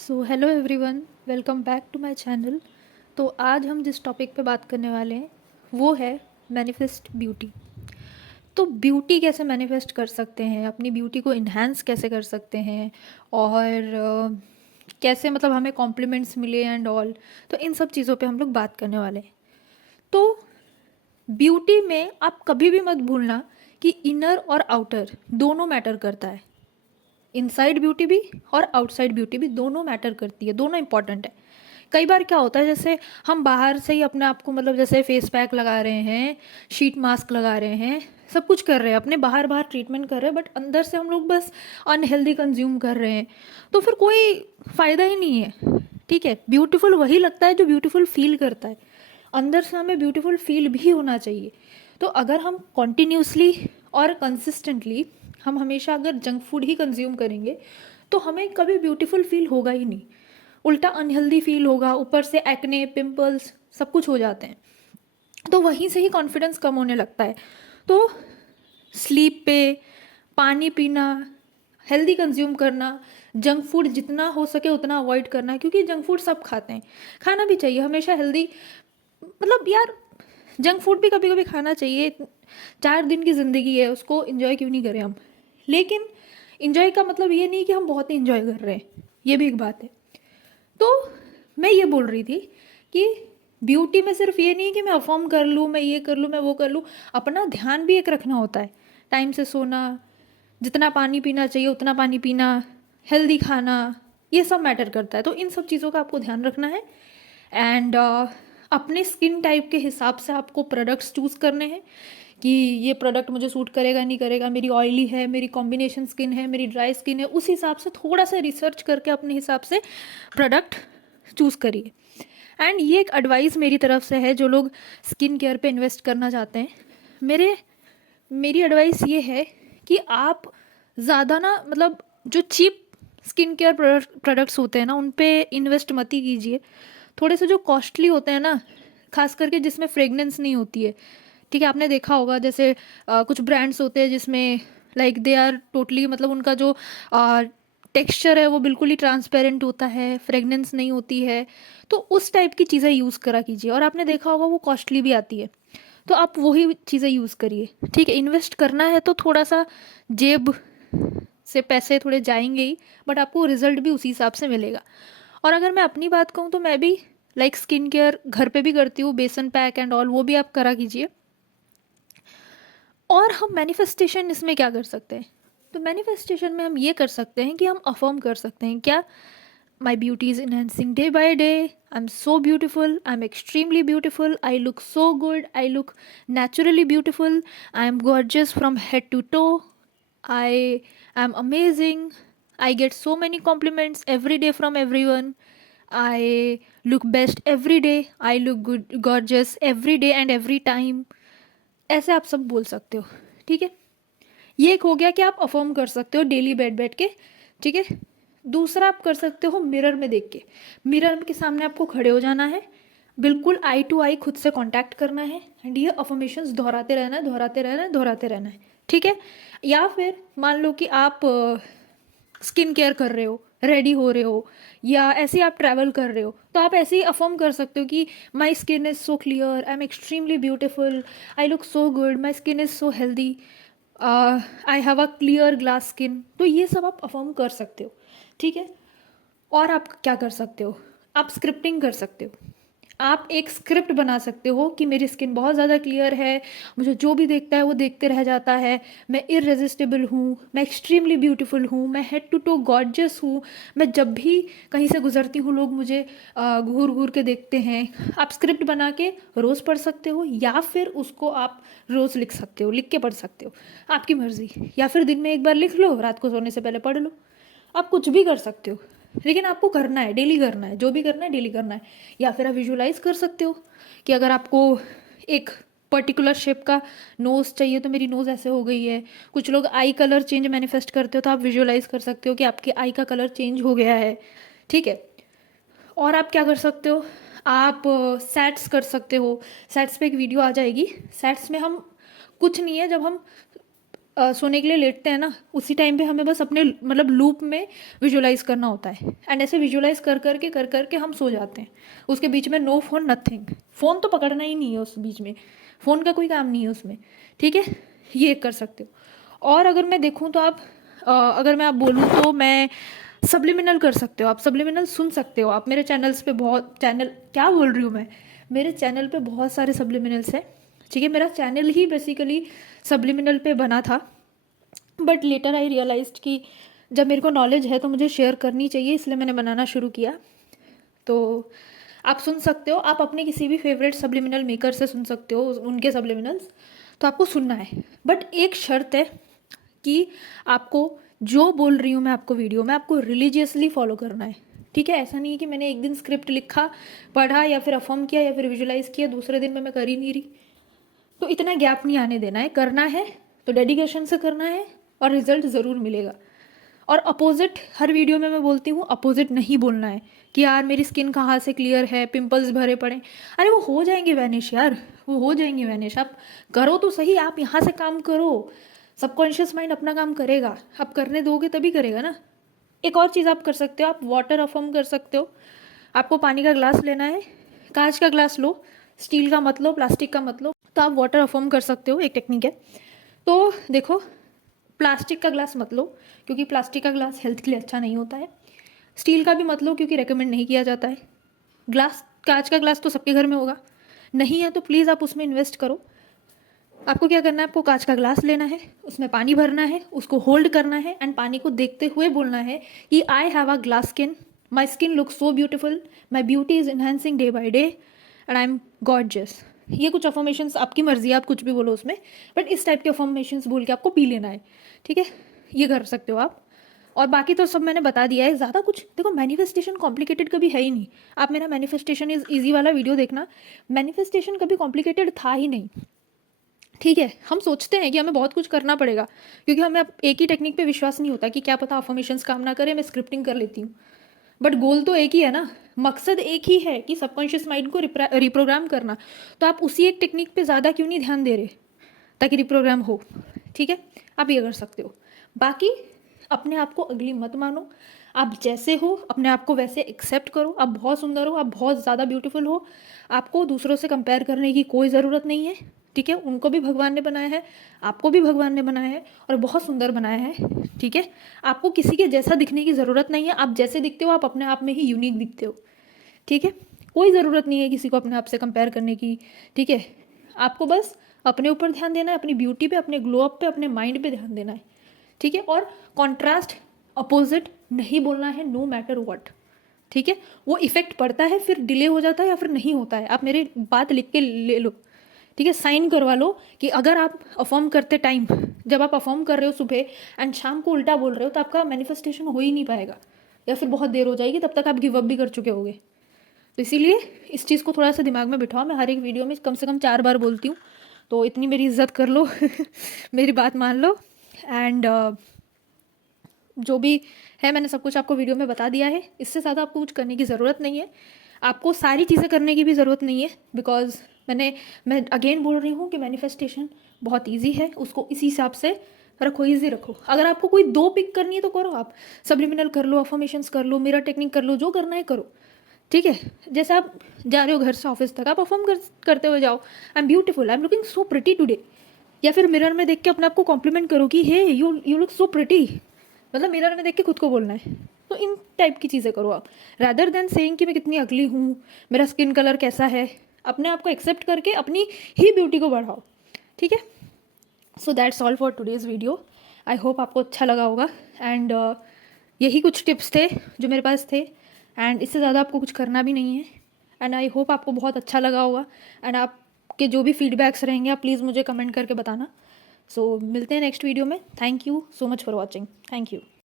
So hello everyone, welcome back to my channel. तो आज हम जिस टॉपिक पे बात करने वाले हैं वो है मैनिफेस्ट ब्यूटी। तो ब्यूटी कैसे मैनिफेस्ट कर सकते हैं, अपनी ब्यूटी को इन्हांस कैसे कर सकते हैं और कैसे मतलब हमें कॉम्प्लीमेंट्स मिले एंड ऑल। तो इन सब चीज़ों पे हम लोग बात करने वाले हैं। तो ब्यूटी में आप कभी भी मत भूलना कि इनर और आउटर दोनों मैटर करता है। इनसाइड ब्यूटी भी और आउटसाइड ब्यूटी भी दोनों मैटर करती है, दोनों इंपॉर्टेंट है। कई बार क्या होता है, जैसे हम बाहर से ही अपने आप को मतलब जैसे फेस पैक लगा रहे हैं, शीट मास्क लगा रहे हैं, सब कुछ कर रहे हैं, अपने बाहर बाहर ट्रीटमेंट कर रहे हैं, बट अंदर से हम लोग बस अनहेल्दी कंज्यूम कर रहे हैं, तो फिर कोई फ़ायदा ही नहीं है। ठीक है, ब्यूटीफुल वही लगता है जो ब्यूटीफुल फील करता है। अंदर से हमें ब्यूटीफुल फील भी होना चाहिए। तो अगर हम कॉन्टिन्यूसली और कंसिस्टेंटली हम हमेशा अगर जंक फूड ही कंज्यूम करेंगे तो हमें कभी ब्यूटीफुल फील होगा ही नहीं, उल्टा अनहेल्दी फील होगा, ऊपर से एक्ने, पिंपल्स सब कुछ हो जाते हैं। तो वहीं से ही कॉन्फिडेंस कम होने लगता है। तो स्लीप पे, पानी पीना, हेल्दी कंज्यूम करना, जंक फूड जितना हो सके उतना अवॉइड करना, क्योंकि जंक फूड सब खाते हैं, खाना भी चाहिए हमेशा हेल्दी। मतलब यार, जंक फूड भी कभी कभी खाना चाहिए। 4 दिन की ज़िंदगी है, उसको इन्जॉय क्यों नहीं करें हम। लेकिन इन्जॉय का मतलब ये नहीं कि हम बहुत ही इन्जॉय कर रहे हैं, ये भी एक बात है। तो मैं ये बोल रही थी कि ब्यूटी में सिर्फ ये नहीं कि मैं अफॉर्म कर लूँ, मैं ये कर लूँ, मैं वो कर लूँ, अपना ध्यान भी एक रखना होता है। टाइम से सोना, जितना पानी पीना चाहिए उतना पानी पीना, हेल्दी खाना, ये सब मैटर करता है। तो इन सब चीज़ों का आपको ध्यान रखना है। एंड अपने स्किन टाइप के हिसाब से आपको प्रोडक्ट्स चूज़ करने हैं कि ये प्रोडक्ट मुझे सूट करेगा नहीं करेगा, मेरी ऑयली है, मेरी कॉम्बिनेशन स्किन है, मेरी ड्राई स्किन है, उस हिसाब से थोड़ा सा रिसर्च करके अपने हिसाब से प्रोडक्ट चूज़ करिए। एंड ये एक एडवाइस मेरी तरफ से है जो लोग स्किन केयर पे इन्वेस्ट करना चाहते हैं। मेरी एडवाइस ये है कि आप ज़्यादा ना मतलब जो चीप स्किन केयर प्रोडक्ट्स होते हैं ना उन पे इन्वेस्ट मत ही कीजिए। थोड़े से जो कॉस्टली होते हैं ना, खास करके जिसमें फ्रेगनेंस नहीं होती है। ठीक है, आपने देखा होगा जैसे कुछ ब्रांड्स होते हैं जिसमें लाइक दे आर टोटली मतलब उनका जो टेक्सचर है वो बिल्कुल ही ट्रांसपेरेंट होता है, फ्रेगनेंस नहीं होती है। तो उस टाइप की चीज़ें यूज़ करा कीजिए, और आपने देखा होगा वो कॉस्टली भी आती है। तो आप वही चीज़ें यूज़ करिए। ठीक है, इन्वेस्ट करना है तो थोड़ा सा जेब से पैसे थोड़े जाएंगे ही, बट आपको रिजल्ट भी उसी हिसाब से मिलेगा। और अगर मैं अपनी बात कहूँ तो मैं भी लाइक स्किन केयर घर पे भी करती हूँ, बेसन पैक एंड ऑल, वो भी आप करा कीजिए। और हम मैनिफेस्टेशन इसमें क्या कर सकते हैं, तो मैनिफेस्टेशन में हम ये कर सकते हैं कि हम अफर्म कर सकते हैं क्या, my beauty is enhancing day by day, I am so beautiful, I am extremely beautiful, I look so good, I look naturally beautiful, I am gorgeous from head to toe, I am amazing, I get so many compliments every day from everyone. I look best every day. I look good, gorgeous every day and every time. ऐसे आप सब बोल सकते हो। ठीक है, ये एक हो गया कि आप अफर्म कर सकते हो डेली बैठ बैठ के। ठीक है, दूसरा आप कर सकते हो मिरर में देख के। मिरर के सामने आपको खड़े हो जाना है, बिल्कुल आई टू आई खुद से कांटेक्ट करना है, एंड ये अफर्मेशंस दोहराते रहना है, दोहराते रहना है, दोहराते रहना है। ठीक है, या फिर मान लो कि आप स्किन केयर कर रहे हो, रेडी हो रहे हो, या ऐसे ही आप ट्रैवल कर रहे हो, तो आप ऐसे ही अफर्म कर सकते हो कि my skin is so clear, I am extremely beautiful, I look so good, my skin is so healthy, I have a clear glass skin. तो ये सब आप अफर्म कर सकते हो। ठीक है, और आप क्या कर सकते हो, आप स्क्रिप्टिंग कर सकते हो। आप एक स्क्रिप्ट बना सकते हो कि मेरी स्किन बहुत ज़्यादा क्लियर है, मुझे जो भी देखता है वो देखते रह जाता है, मैं इररेजिस्टिबल हूँ, मैं एक्सट्रीमली ब्यूटीफुल हूँ, मैं हेड टू टो गॉर्जियस हूँ, मैं जब भी कहीं से गुजरती हूँ लोग मुझे घूर घूर के देखते हैं। आप स्क्रिप्ट बना के रोज़ पढ़ सकते हो, या फिर उसको आप रोज़ लिख सकते हो, लिख के पढ़ सकते हो, आपकी मर्ज़ी। या फिर दिन में एक बार लिख लो, रात को सोने से पहले पढ़ लो, आप कुछ भी कर सकते हो। लेकिन आपको करना है, डेली करना है, जो भी करना है डेली करना है। या फिर आप विजुलाइज कर सकते हो कि अगर आपको एक पर्टिकुलर शेप का नोज़ चाहिए तो मेरी नोज़ ऐसे हो गई है। कुछ लोग आई कलर चेंज मैनिफेस्ट करते हो, तो आप विजुलाइज कर सकते हो कि आपकी आई का कलर चेंज हो गया है। ठीक है, और आप क्या कर सकते हो, आप सैट्स कर सकते हो। सैट्स पे एक वीडियो आ जाएगी। सैट्स में हम कुछ नहीं है, जब हम सोने के लिए लेटते हैं ना, उसी टाइम पे हमें बस अपने मतलब लूप में विजुलाइज करना होता है, एंड ऐसे विजुलाइज कर करके हम सो जाते हैं। उसके बीच में नो फोन नथिंग, फ़ोन तो पकड़ना ही नहीं है उस बीच में, फ़ोन का कोई काम नहीं है उसमें, ठीक है। ये कर सकते हो। और अगर मैं देखूँ तो आप अगर मैं आप बोलूँ तो मैं सब्लिमिनल कर सकते हो, आप सब्लिमिनल सुन सकते हो। आप मेरे चैनल्स पे बहुत चैनल क्या बोल रही हूँ मैं, मेरे चैनल पे बहुत सारे सब्लिमिनल्स हैं, ठीक है। मेरा चैनल ही बेसिकली सब्लिमिनल पे बना था, बट लेटर आई रियलाइज्ड कि जब मेरे को नॉलेज है तो मुझे शेयर करनी चाहिए, इसलिए मैंने बनाना शुरू किया। तो आप सुन सकते हो, आप अपने किसी भी फेवरेट सब्लिमिनल मेकर से सुन सकते हो उनके सब्लिमिनल्स। तो आपको सुनना है, बट एक शर्त है कि आपको जो बोल रही हूँ मैं आपको वीडियो में, आपको रिलीजियसली फॉलो करना है, ठीक है। ऐसा नहीं है कि मैंने एक दिन स्क्रिप्ट लिखा, पढ़ा या फिर अफर्म किया या फिर विजुलाइज किया, दूसरे दिन में मैं कर ही नहीं रही। तो इतना गैप नहीं आने देना है, करना है तो डेडिकेशन से करना है और रिजल्ट ज़रूर मिलेगा। और अपोजिट हर वीडियो में मैं बोलती हूँ, अपोजिट नहीं बोलना है कि यार मेरी स्किन कहाँ से क्लियर है, पिंपल्स भरे पड़े। अरे वो हो जाएंगे वैनिश यार, वो हो जाएंगे वैनिश। आप करो तो सही, आप यहाँ से काम करो, सबकॉन्शियस माइंड अपना काम करेगा, आप करने दोगे तभी करेगा ना। एक और चीज़ आप कर सकते हो, आप वाटर अफर्म कर सकते हो। आपको पानी का ग्लास लेना है, कांच का ग्लास लो, स्टील का मत लो, प्लास्टिक का मत लो, तो आप वाटर अफर्म कर सकते हो, एक टेक्निक है। तो देखो, प्लास्टिक का ग्लास मत लो क्योंकि प्लास्टिक का ग्लास हेल्थ के लिए अच्छा नहीं होता है, स्टील का भी मत लो क्योंकि रेकमेंड नहीं किया जाता है। ग्लास, कांच का ग्लास तो सबके घर में होगा, नहीं है तो प्लीज़ आप उसमें इन्वेस्ट करो। आपको क्या करना है, आपको कांच का ग्लास लेना है, उसमें पानी भरना है, उसको होल्ड करना है एंड पानी को देखते हुए बोलना है कि I have a glass skin, my skin look so beautiful, my beauty is enhancing day by day and I am gorgeous. ये कुछ अफर्मेशंस, आपकी मर्जी, आप कुछ भी बोलो उसमें, बट इस टाइप के अफर्मेशंस बोल के आपको पी लेना है, ठीक है। ये कर सकते हो आप। और बाकी तो सब मैंने बता दिया है, ज़्यादा कुछ देखो, मैनिफेस्टेशन कॉम्प्लिकेटेड कभी है ही नहीं। आप मेरा मैनिफेस्टेशन इज ईजी वाला वीडियो देखना, मैनिफेस्टेशन कभी कॉम्प्लिकेटेड था ही नहीं, ठीक है। हम सोचते हैं कि हमें बहुत कुछ करना पड़ेगा क्योंकि हमें अब एक ही टेक्निक पे विश्वास नहीं होता कि क्या पता अफर्मेशंस काम ना करे, मैं स्क्रिप्टिंग कर लेती हूँ। बट गोल तो एक ही है ना, मकसद एक ही है कि सबकॉन्शियस माइंड को रिप्रोग्राम करना। तो आप उसी एक टेक्निक पे ज़्यादा क्यों नहीं ध्यान दे रहे ताकि रिप्रोग्राम हो, ठीक है। आप ये कर सकते हो। बाकी अपने आप को अगली मत मानो, आप जैसे हो अपने आप को वैसे एक्सेप्ट करो। आप बहुत सुंदर हो, आप बहुत ज़्यादा ब्यूटीफुल हो, आपको दूसरों से कंपेयर करने की कोई ज़रूरत नहीं है, ठीक है। उनको भी भगवान ने बनाया है, आपको भी भगवान ने बनाया है और बहुत सुंदर बनाया है, ठीक है। आपको किसी के जैसा दिखने की ज़रूरत नहीं है, आप जैसे दिखते हो आप अपने आप में ही यूनिक दिखते हो, ठीक है। कोई ज़रूरत नहीं है किसी को अपने आप से कंपेयर करने की, ठीक है। आपको बस अपने ऊपर ध्यान देना है, अपनी ब्यूटी पे, अपने ग्लो अप पे, अपने माइंड पे ध्यान देना है, ठीक है। और कॉन्ट्रास्ट, अपोजिट नहीं बोलना है, नो मैटर व्हाट, ठीक है। वो इफेक्ट पड़ता है, फिर डिले हो जाता है या फिर नहीं होता है, आप मेरी बात लिख के ले लो, ठीक है। साइन करवा लो कि अगर आप अफर्म करते टाइम, जब आप अफर्म कर रहे हो सुबह एंड शाम को उल्टा बोल रहे हो, तो आपका मैनिफेस्टेशन हो ही नहीं पाएगा या फिर बहुत देर हो जाएगी, तब तक आप गिव अप भी कर चुके होगे। तो इसीलिए इस चीज़ को थोड़ा सा दिमाग में बिठाओ। मैं हर एक वीडियो में कम से कम 4 बार बोलती हूँ, तो इतनी मेरी इज्जत कर लो मेरी बात मान लो। एंड जो भी है मैंने सब कुछ आपको वीडियो में बता दिया है, इससे ज़्यादा आपको कुछ करने की ज़रूरत नहीं है, आपको सारी चीज़ें करने की भी ज़रूरत नहीं है। बिकॉज मैं अगेन बोल रही हूँ कि मैनिफेस्टेशन बहुत ईजी है, उसको इसी हिसाब से रखो, ईजी रखो। अगर आपको कोई 2 पिक करनी है तो करो, आप सब्लिमिनल कर लो, अफर्मेशंस कर लो, मिरर टेक्निक कर लो, जो करना है करो, ठीक है। जैसे आप जा रहे हो घर से ऑफिस तक, आप अफर्म करते हुए जाओ, I am beautiful, I am looking so pretty today. या फिर मिरर में देख के अपने आप को कॉम्प्लीमेंट करो कि हे यू लुक सो प्रिटी, मतलब मिरर में देख के खुद को बोलना है। तो इन टाइप की चीज़ें करो आप, रादर देन सेइंग कि मैं कितनी अगली हूँ, मेरा स्किन कलर कैसा है। अपने आप को एक्सेप्ट करके अपनी ही ब्यूटी को बढ़ाओ, ठीक है। So that's all for today's video. I hope आपको अच्छा लगा होगा। एंड यही कुछ टिप्स थे जो मेरे पास थे, एंड इससे ज़्यादा आपको कुछ करना भी नहीं है। एंड आई होप आपको बहुत अच्छा लगा होगा। एंड आपके जो भी फीडबैक्स रहेंगे आप प्लीज़ मुझे कमेंट करके बताना। सो मिलते हैं नेक्स्ट वीडियो में। Thank you so much for watching. Thank you.